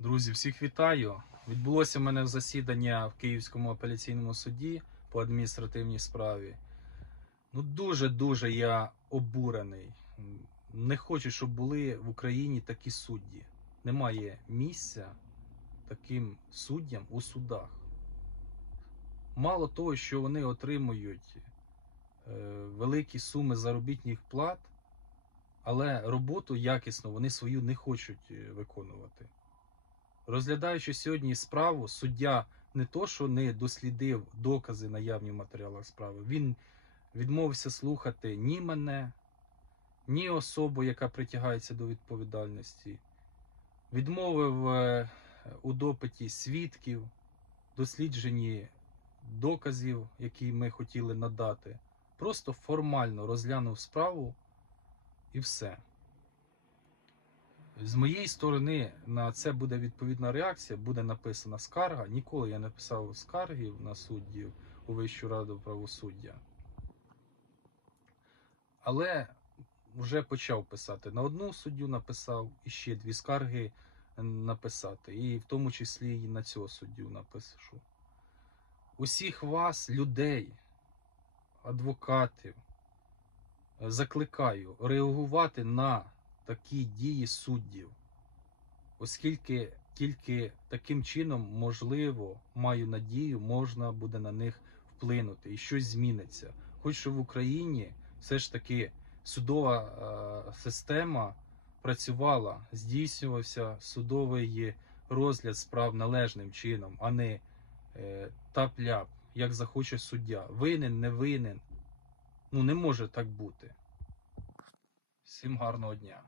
Друзі, всіх вітаю. Відбулося в мене засідання в Київському апеляційному суді по адміністративній справі. Ну, дуже-дуже я обурений. Не хочу, щоб були в Україні такі судді. Немає місця таким суддям у судах. Мало того, що вони отримують е, великі суми заробітних плат, але роботу якісно вони свою не хочуть е, виконувати. Розглядаючи сьогодні справу, суддя не то, що не дослідив докази наявні в матеріалах справи, він відмовився слухати ні мене, ні особу, яка притягається до відповідальності, відмовив е, у допиті свідків, дослідженні доказів, які ми хотіли надати. Просто формально розглянув справу і все. З моєї сторони на це буде відповідна реакція, буде написана скарга. Ніколи я не писав скаргів на суддів у Вищу раду правосуддя. Але вже почав писати. На одну суддю написав і ще дві скарги написати. І в тому числі і на цього суддю напишу. Усіх вас, людей, адвокатів, закликаю реагувати на такі дії суддів, оскільки тільки таким чином, можливо, маю надію, можна буде на них вплинути і щось зміниться. Хоч в Україні все ж таки судова е, система працювала, здійснювався судовий розгляд справ належним чином, а не е, тап-ляп, як захоче суддя. Винен, не винен. Ну не може так бути. Всім гарного дня.